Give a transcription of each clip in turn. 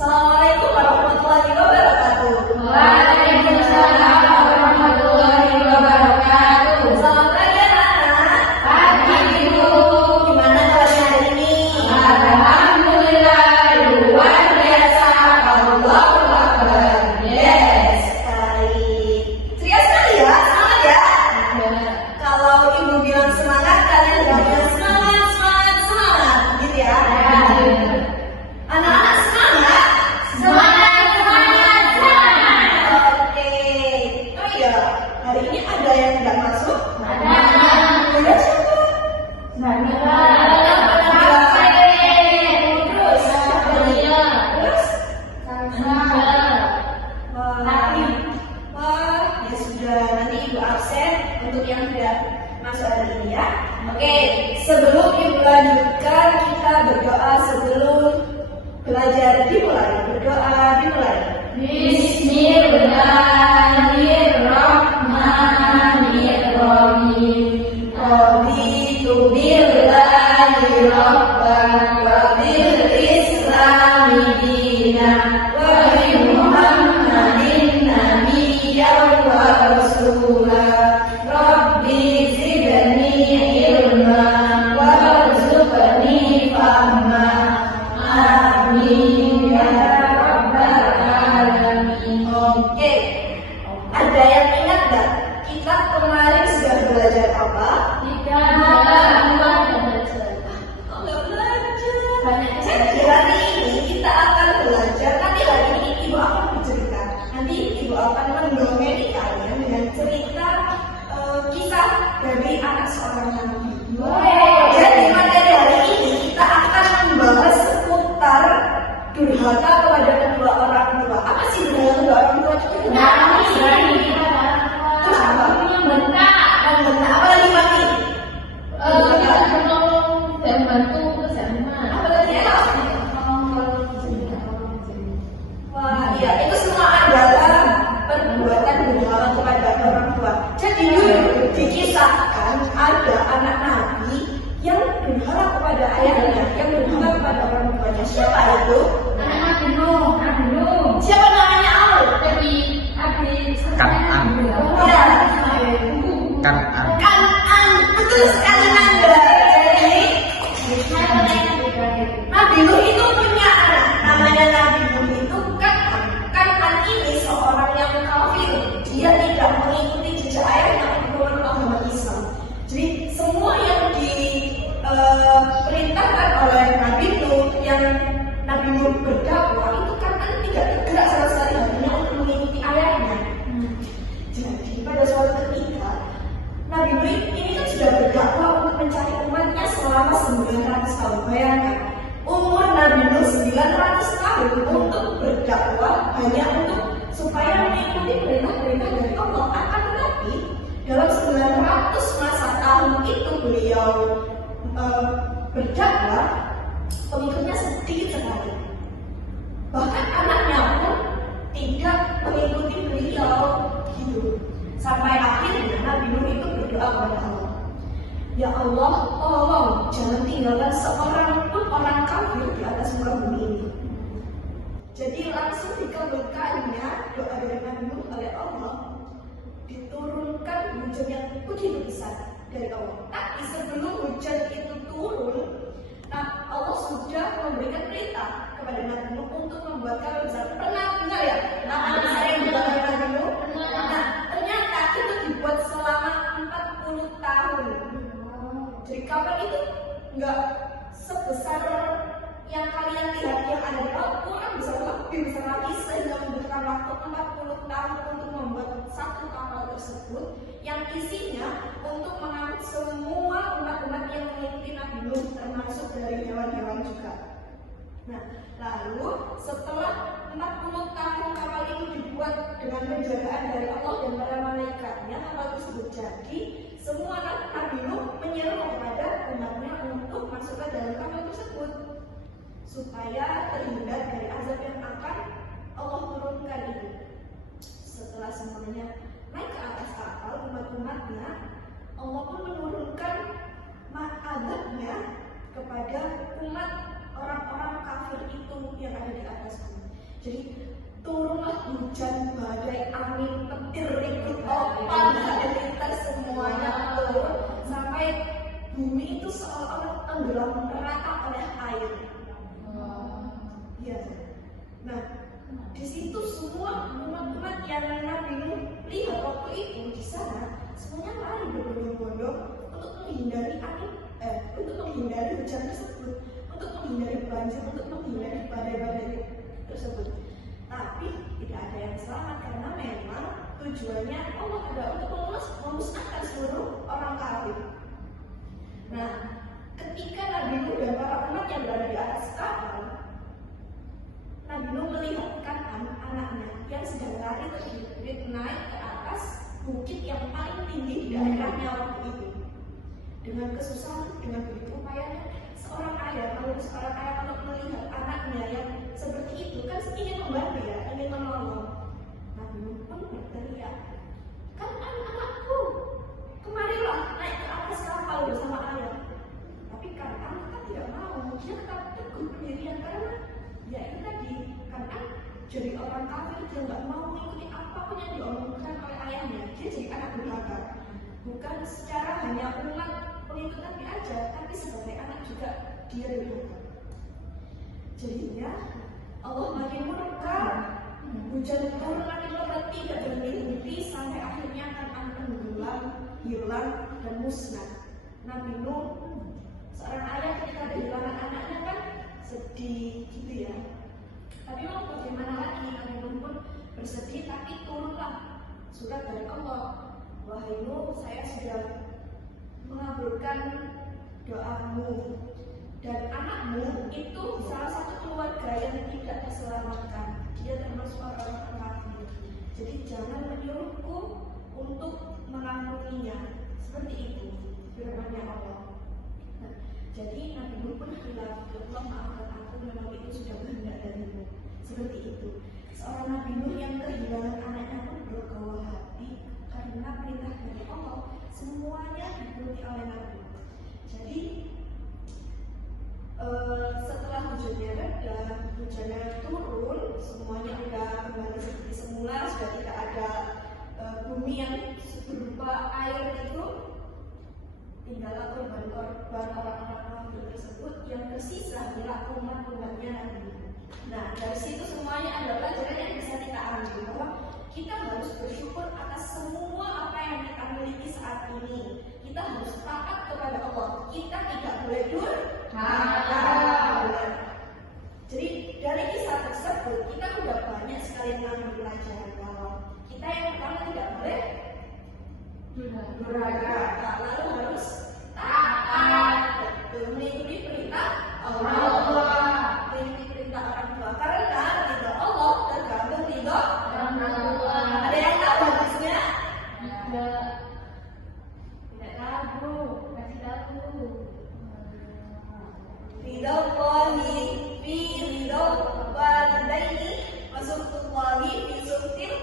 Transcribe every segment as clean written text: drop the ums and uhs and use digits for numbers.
Assalamualaikum warahmatullahi wabarakatuh. Waalaikumsalam warahmatullahi wabarakatuh. Selamat pagi anak-anak. Pagi Ibu. Gimana kabarnya hari ini? Alhamdulillah luar biasa. Allahu Akbar. Yes. Baik. Ceria sekali ya, semangat ya. Kalau ibu bilang semangat, kalian juga bilang semangat, semangat, semangat, gitu ya. Anak-anak semangat. Semangat, semangat, semangat. Oke. Oh iya, hari ini ada yang tidak masuk. Ada. Ada siapa? Terus? Wah, ya sudah, nanti ibu absen untuk yang tidak masuk hari ini ya. Oke, sebelum ibu lanjutkan, kita berdoa sebelum belajar dimulai. Berdoa dimulai. Bismillahirrahmanirrahim. Raditu billahi rabban wa bil islami dinan wa bi Muhammadin nabiyyan wa rasula. Rabbi zidni ilma warzuqni fahma. Amin ya rabbal alamin. Oke, ada yang ingat nggak? Kita kemarin sudah belajar apa? Tidak Oh, nggak belajar. banyak Jadi hari ini kita akan belajar. Nanti hari ini ibu akan bercerita. Nanti ibu akan mendongeng kalian dengan cerita kisah dari anak seorang nabi. Jadi materi hari ini kita akan membahas seputar durhaka kepada kedua orang tua. Apa sih durhaka kedua orang tua? Membentak apa lagi mati? Apa lagi ya? Wah, iya, itu semua adalah perbuatan durhaka kepada orang tua. Jadi dulu dikisahkan ada anak nabi yang durhaka kepada ayahnya, yang durhaka kepada orang tuanya. Siapa itu? Siapa namanya Al? Kan'an. Ya, Kan'an. Kan'an. Betul sekali Anda. Jadi Nabi Nuh itu punya anak, namanya Nabi Nuh itu Kan'an. Kan'an ini seorang yang kafir. Dia tidak mengikuti jejak ayahnya untuk memeluk agama Islam. Jadi semua yang diperintahkan oleh Nabi Nuh, yang Nabi Nuh berdakwah itu Kan'an tidak bergerak sama sekali, hanya untuk mengikuti ayahnya. Jadi pada suatu ketika Nabi Nuh ini kan sudah berdakwah untuk mencari umatnya selama 900 tahun. Bayangkan, umur Nabi Nuh 900 tahun untuk berdakwah hanya untuk supaya mengikuti perintah-perintah dari Allah. Akan tetapi dalam 900 masa tahun itu beliau berdakwah, pengikutnya sedikit sekali. Bahkan anaknya pun tidak mengikuti beliau gitu. Sampai akhirnya Nabi Nuh itu berdoa kepada Allah, ya Allah, tolong jangan tinggalkan seorang pun orang kafir di atas muka bumi ini. Jadi langsung dikabulkannya doa dari Nabi Nuh oleh Allah, diturunkan hujan yang begitu besar dari Allah. Tapi sebelum hujan itu turun, Allah sudah memberikan perintah kepada Nabi Nuh untuk membuat kapal besar. Pernah dengar ya? Kapal besar yang dibuat oleh Nabi Nuh? Nah, ternyata itu dibuat selama 40 tahun. Jadi kapal itu nggak sebesar yang kalian lihat yang ada di laut, kurang besar, lebih besar lagi, sehingga membutuhkan waktu 40 tahun untuk membuat satu kapal tersebut yang isinya untuk mengangkut semua umat-umat yang mengikuti Nabi Nuh, termasuk dari hewan-hewan juga. Nah, lalu setelah 40 tahun kapal ini dibuat dengan penjagaan dari Allah dan para malaikatnya, kapal tersebut jadi, semua Nabi Nuh menyeru kepada umatnya untuk masuk ke dalam kapal tersebut supaya terhindar dari azab yang akan Allah turunkan itu. Setelah semuanya naik ke atas kapal, umat-umatnya, Allah pun menurunkan azabnya kepada umat orang-orang kafir itu yang ada di atas bumi. Jadi turunlah hujan, badai, angin, petir, ribut, opan, halilintar semuanya turun sampai bumi itu seolah-olah tenggelam merata oleh air. Iya. Nah, di situ semua umat-umat yang Nabi Nuh lihat waktu itu di sana semuanya lari berbondong-bondong untuk menghindari angin, untuk menghindari hujan tersebut, untuk menghindari banjir, untuk menghindari badai-badai tersebut. Tapi tidak ada yang selamat karena memang tujuannya Allah adalah untuk memusnahkan seluruh orang kafir. Nah, ketika Nabi Nuh dan para umat yang berada di atas kapal, Nabi Nuh melihat anaknya yang sedang lari terjepit naik ke atas bukit yang paling tinggi di daerahnya waktu itu. Dengan kesusahan, dengan begitu upayanya, seorang ayah kalau melihat anaknya yang seperti itu kan ingin membantu ya, ingin menolong. Nabi Nuh pun berteriak, kan anak-anakku, kemarilah naik ke atas kapal bersama ayah. Tapi Kan'an tetap tidak mau, dia tetap teguh pendirian karena ya itu tadi, Kan'an jadi orang kafir, dia nggak mau mengikuti apapun yang diomongkan oleh ayahnya. Dia jadi anak durhaka, bukan secara hanya umat pengikut Nabi aja, tapi sebagai anak juga dia durhaka. Jadinya Allah makin murka, hujan turun makin lebat, tidak berhenti sampai akhirnya Kan'an tenggelam, hilang dan musnah. Nabi Nuh seorang ayah ketika kehilangan anaknya kan sedih gitu ya. Tapi mau bagaimana lagi, Nabi Nuh pun bersedih, tapi turunlah surat dari Allah, wahai Nuh, saya sudah mengabulkan doamu dan anakmu itu salah satu keluarga yang tidak terselamatkan, dia termasuk orang kafir. Jadi jangan menyuruhku untuk mengampuninya. Seperti itu firman-Nya Allah. Nah, jadi Nabi Nuh pun bilang, Allah maafkan aku, memang itu sudah kehendak darimu. Seperti itu. Seorang Nabi Nuh yang kehilangan anaknya pun bergoyah hati karena perintah dari Allah semuanya diikuti oleh Nabi Nuh. Jadi setelah hujannya reda, hujannya turun, semuanya sudah kembali seperti semula, sudah tidak ada bumi yang berupa air itu, tinggallah korban-korban orang-orang kafir tersebut yang tersisa adalah umat-umatnya Nabi. Nah, dari situ semuanya ada pelajaran yang bisa kita ambil bahwa kita harus bersyukur atas semua apa yang kita miliki saat ini. Kita harus taat kepada Allah. Kita tidak boleh durhaka. Jadi dari kisah tersebut kita sudah banyak sekali mengambil pelajaran bahwa kita yang pertama tidak boleh durhaka, lalu harus taat, mengikuti perintah Allah, mengikuti perintah orang tua karena ridho Allah tergantung ridho orang tua. Ada yang tahu hadisnya? Tidak tahu, kasih tahu. Ridho Allahi fi ridho walidaini wa sukhtullahi fi sukhtil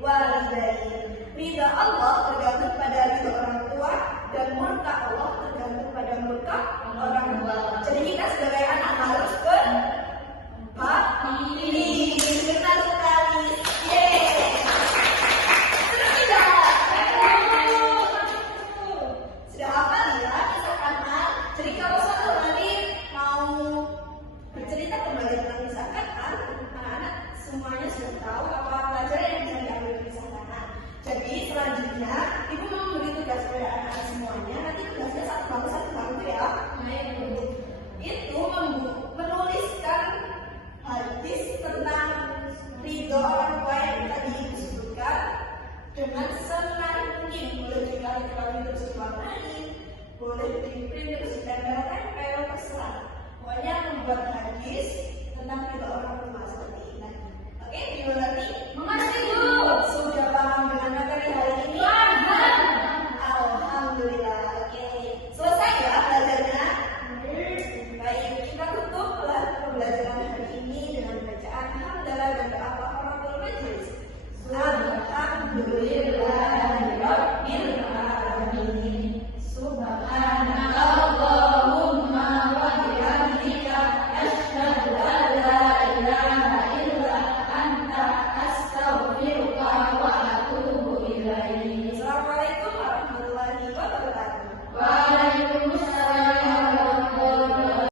walidaini. Ridha Allah tergantung pada ridha orang tua dan murka Allah tergantung pada murka orang tua. Jadi kita sebagai anak harus berbakti. Benar sekali. Sudah hafal ya kisah Kan'an. Jadi kalau suatu hari mau bercerita kembali tentang kisah Kan'an, anak-anak semuanya sudah tahu apa pelajaran yang bisa diambil dari kisah Kan'an. Jadi selanjutnya ibu mau memberi tugas kepada anak-anak semuanya. Nanti tugasnya satu bangku ya. Itu menuliskan hadis tentang ridho orang tua yang tadi disebutkan dengan semenarik mungkin. Boleh dikali-kali terus diwarnai, boleh di-print terus ditempel-tempel, terserah. Pokoknya membuat hadis tentang ridho orang